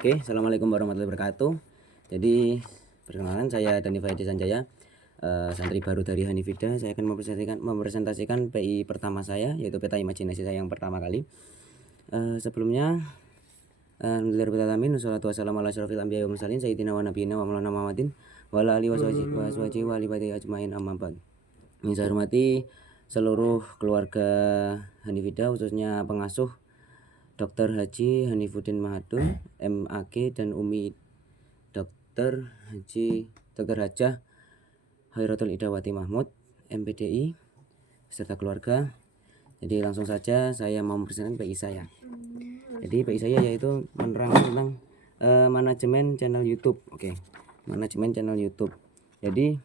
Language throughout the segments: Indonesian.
Oke, assalamualaikum warahmatullahi wabarakatuh. Jadi perkenalkan saya Dani Faidi Sanjaya, santri baru dari Hanifida. Saya akan mempresentasikan PI pertama saya, yaitu peta imajinasi saya yang pertama kali. Sebelumnya, Alhamdulillahirobbilalamin, wassalatu wassalamu ala asyrofil anbiya'i wal mursalin sayyidina wa nabiyina wa maulana Muhammadin wa ala alihi washabihi wa alihi ajmain amma ba'd. Yang saya hormati seluruh keluarga Hanifida, khususnya pengasuh Dr. Haji Hanifuddin Mahadun, MAG, dan Umi Dr. Hajah Hairatul Idawati Mahmud, MPDI, beserta keluarga. Jadi langsung saja saya mau mempresentasikan PI saya. Jadi PI saya yaitu menerangkan tentang manajemen channel YouTube. Oke, manajemen channel YouTube. Jadi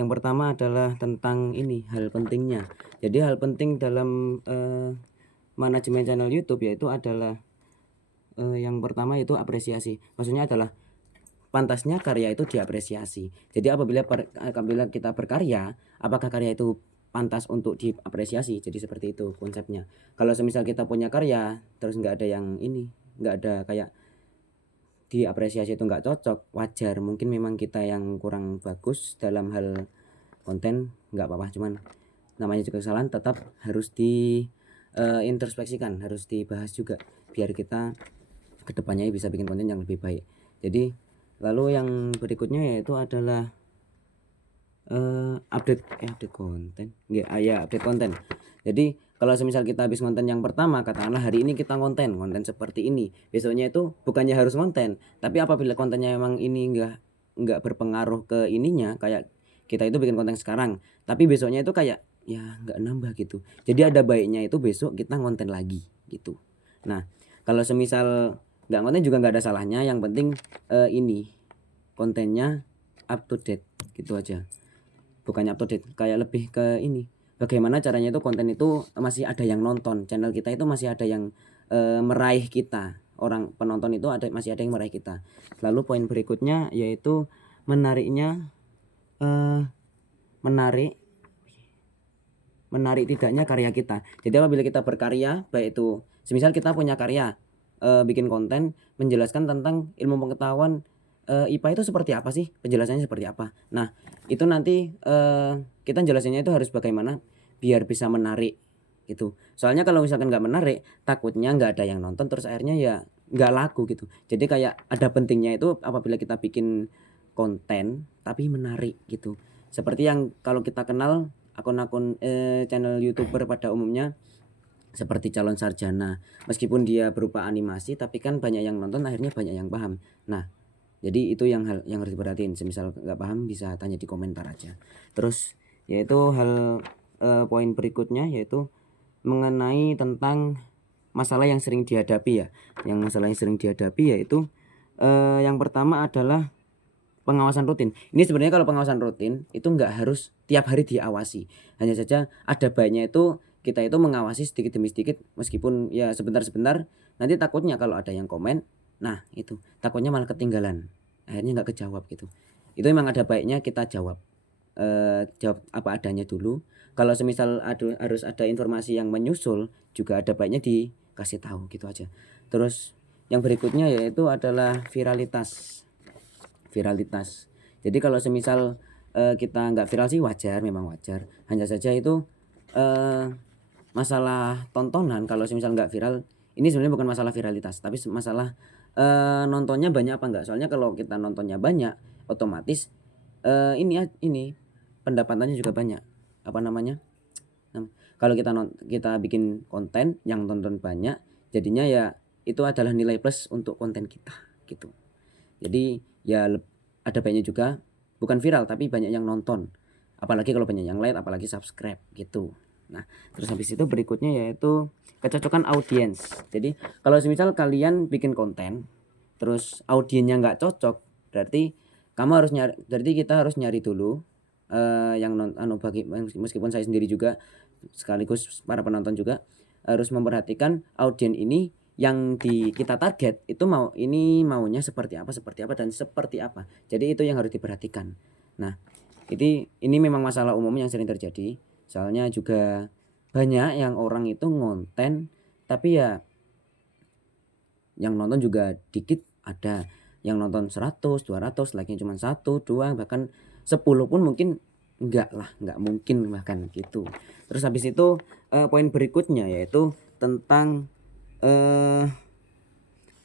yang pertama adalah tentang ini, hal pentingnya. Jadi hal penting dalam manajemen channel YouTube yaitu adalah yang pertama itu apresiasi. Maksudnya adalah pantasnya karya itu diapresiasi. Jadi apabila kita berkarya, apakah karya itu pantas untuk diapresiasi? Jadi seperti itu konsepnya. Kalau semisal kita punya karya terus nggak ada yang ini, nggak ada kayak diapresiasi itu nggak cocok, wajar. Mungkin memang kita yang kurang bagus dalam hal konten, nggak apa-apa. Cuman namanya juga kesalahan, tetap harus introspeksikan, harus dibahas juga biar kita kedepannya bisa bikin konten yang lebih baik. Jadi lalu yang berikutnya yaitu adalah update konten. Update konten. Jadi kalau semisal kita habis konten yang pertama, katakanlah hari ini kita konten seperti ini, besoknya itu bukannya harus konten, tapi apabila kontennya memang ini enggak berpengaruh ke ininya, kayak kita itu bikin konten sekarang tapi besoknya itu kayak ya enggak nambah gitu, jadi ada baiknya itu besok kita konten lagi gitu. Nah kalau semisal enggak konten juga enggak ada salahnya, yang penting ini kontennya up to date gitu aja. Bukannya up to date, kayak lebih ke ini, bagaimana caranya itu konten itu masih ada yang nonton, channel kita itu masih ada yang meraih kita, orang penonton itu masih ada yang meraih kita. Lalu poin berikutnya yaitu menariknya, menarik tidaknya karya kita. Jadi apabila kita berkarya, baik itu semisal kita punya karya, bikin konten menjelaskan tentang ilmu pengetahuan IPA itu seperti apa sih, penjelasannya seperti apa. Nah itu nanti kita jelasinnya itu harus bagaimana biar bisa menarik gitu. Soalnya kalau misalkan nggak menarik, takutnya nggak ada yang nonton, terus akhirnya ya nggak laku gitu. Jadi kayak ada pentingnya itu apabila kita bikin konten tapi menarik gitu. Seperti yang kalau kita kenal akun-akun channel YouTuber pada umumnya seperti calon sarjana, meskipun dia berupa animasi tapi kan banyak yang nonton, akhirnya banyak yang paham. Nah jadi itu hal yang harus diperhatiin. Semisal nggak paham bisa tanya di komentar aja. Terus yaitu poin berikutnya yaitu mengenai tentang masalah yang sering dihadapi ya. Yang masalah yang sering dihadapi yaitu yang pertama adalah pengawasan rutin. Ini sebenarnya kalau pengawasan rutin itu nggak harus tiap hari diawasi. Hanya saja ada baiknya itu kita itu mengawasi sedikit demi sedikit, meskipun ya sebentar-sebentar. Nanti takutnya kalau ada yang komen, nah itu takutnya malah ketinggalan, akhirnya nggak kejawab gitu. Itu memang ada baiknya kita jawab apa adanya dulu. Kalau semisal harus ada informasi yang menyusul, juga ada baiknya dikasih tahu gitu aja. Terus yang berikutnya yaitu adalah viralitas. Jadi kalau semisal kita nggak viral sih wajar, memang wajar. Hanya saja itu masalah tontonan. Kalau semisal nggak viral, ini sebenarnya bukan masalah viralitas, tapi masalah nontonnya banyak apa enggak. Soalnya kalau kita nontonnya banyak, otomatis ini pendapatannya juga banyak. Apa namanya? Kalau kita bikin konten yang tonton banyak, jadinya ya itu adalah nilai plus untuk konten kita gitu. Jadi ya ada baiknya juga, bukan viral tapi banyak yang nonton. Apalagi kalau banyak yang like, apalagi subscribe gitu. Nah, terus habis itu berikutnya yaitu kecocokan audiens. Jadi kalau semisal kalian bikin konten terus audiennya nggak cocok, berarti kita harus nyari dulu yang meskipun saya sendiri juga sekaligus para penonton juga harus memperhatikan audien ini yang kita target itu maunya seperti apa dan seperti apa. Jadi itu yang harus diperhatikan. Nah, ini memang masalah umum yang sering terjadi. Soalnya juga banyak yang orang itu ngonten tapi ya yang nonton juga dikit, ada yang nonton 100, 200, like-nya cuma 1, 2, bahkan 10 pun mungkin enggak lah, enggak mungkin bahkan gitu. Terus habis itu poin berikutnya yaitu tentang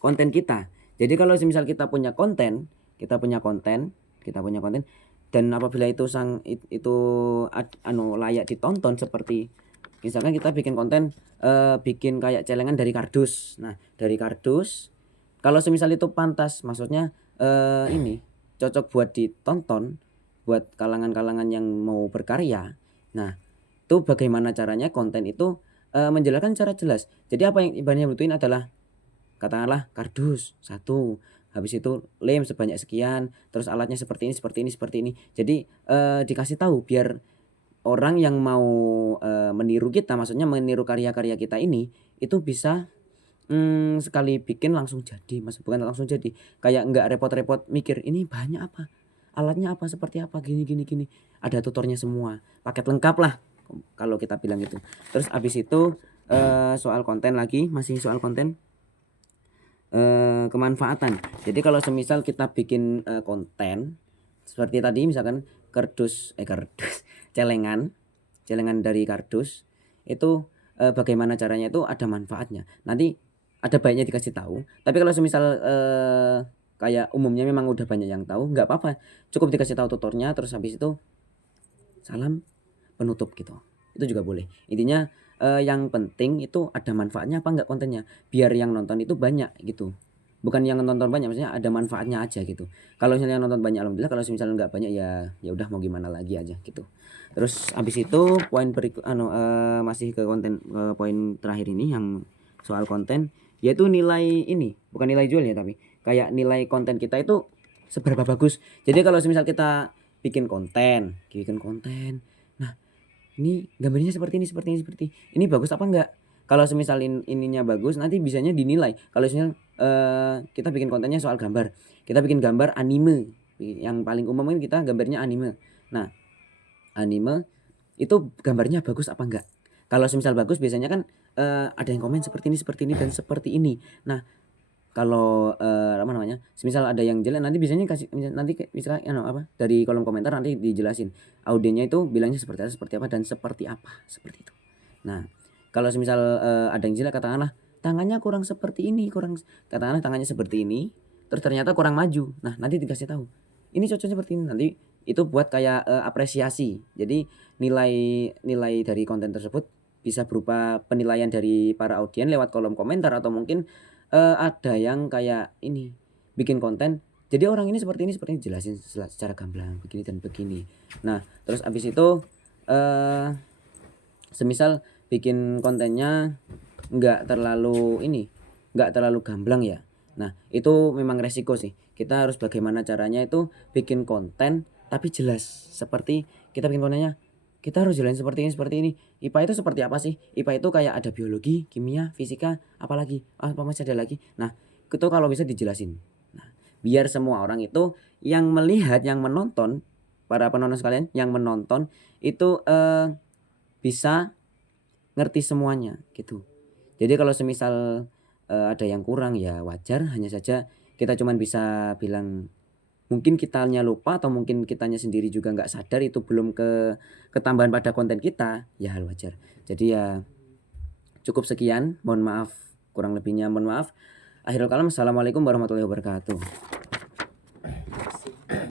konten kita. Jadi kalau semisal kita punya konten, kita punya konten dan apabila itu layak ditonton, seperti misalkan kita bikin konten bikin kayak celengan dari kardus. Nah, dari kardus kalau semisal itu pantas, maksudnya ini cocok buat ditonton buat kalangan-kalangan yang mau berkarya. Nah, itu bagaimana caranya konten itu menjelaskan secara jelas. Jadi apa yang ibaratnya butuhin adalah katakanlah kardus 1, habis itu lem sebanyak sekian, terus alatnya seperti ini seperti ini seperti ini. Jadi dikasih tahu biar orang yang mau meniru kita, maksudnya meniru karya-karya kita ini, itu bisa sekali bikin langsung jadi, Mas. Bukan langsung jadi, kayak nggak repot-repot mikir ini bahannya apa, alatnya apa, seperti apa, gini gini gini. Ada tutornya semua, paket lengkap lah kalau kita bilang gitu. Terus abis itu soal konten lagi, masih soal konten. Kemanfaatan. Jadi kalau semisal kita bikin konten seperti tadi, misalkan kardus celengan dari kardus itu bagaimana caranya, itu ada manfaatnya. Nanti ada baiknya dikasih tahu. Tapi kalau semisal kayak umumnya memang udah banyak yang tahu, nggak apa-apa. Cukup dikasih tahu tutornya, terus habis itu salam penutup gitu. Itu juga boleh. Intinya yang penting itu ada manfaatnya apa enggak kontennya, biar yang nonton itu banyak gitu. Bukan yang nonton banyak, maksudnya ada manfaatnya aja gitu. Kalau misalnya yang nonton banyak alhamdulillah, kalau misalnya enggak banyak ya ya udah mau gimana lagi aja gitu. Terus habis itu poin berikut masih ke konten, poin terakhir ini yang soal konten, yaitu nilai ini, bukan nilai jual ya, tapi kayak nilai konten kita itu seberapa bagus. Jadi kalau misal kita bikin konten, nah ini gambarnya seperti ini seperti ini seperti ini bagus apa enggak. Kalau semisal ininya bagus, nanti bisanya dinilai. Kalau misalnya kita bikin kontennya soal gambar, kita bikin gambar anime, yang paling umum kan kita gambarnya anime. Nah, anime itu gambarnya bagus apa enggak. Kalau semisal bagus, biasanya kan ada yang komen seperti ini dan seperti ini. Nah, kalau apa namanya, semisal ada yang jelek, nanti biasanya kasih, nanti misalnya apa, dari kolom komentar nanti dijelasin audionya itu bilangnya seperti apa dan seperti apa, seperti itu. Nah, kalau semisal ada yang jelek, katakanlah tangannya kurang seperti ini, katakanlah tangannya seperti ini, terus ternyata kurang maju. Nah, nanti dikasih tahu ini cocoknya seperti ini. Nanti itu buat kayak apresiasi. Jadi nilai dari konten tersebut bisa berupa penilaian dari para audien lewat kolom komentar, atau mungkin ada yang kayak ini bikin konten, jadi orang ini seperti ini jelasin secara gamblang begini dan begini. Nah, terus abis itu semisal bikin kontennya nggak terlalu gamblang ya. Nah, itu memang resiko sih. Kita harus bagaimana caranya itu bikin konten tapi jelas. Seperti kita bikin kontennya, kita harus jelasin seperti ini. IPA itu seperti apa sih? IPA itu kayak ada biologi, kimia, fisika, apalagi apa masih ada lagi. Nah, itu kalau bisa dijelasin. Nah, biar semua orang itu yang melihat, yang menonton, para penonton sekalian yang menonton itu bisa ngerti semuanya gitu. Jadi kalau semisal ada yang kurang ya wajar, hanya saja kita cuman bisa bilang mungkin kitanya lupa, atau mungkin kitanya sendiri juga nggak sadar itu belum ketambahan pada konten kita, ya hal wajar. Jadi ya cukup sekian, mohon maaf kurang lebihnya, mohon maaf. Akhirul kalam, assalamualaikum warahmatullahi wabarakatuh.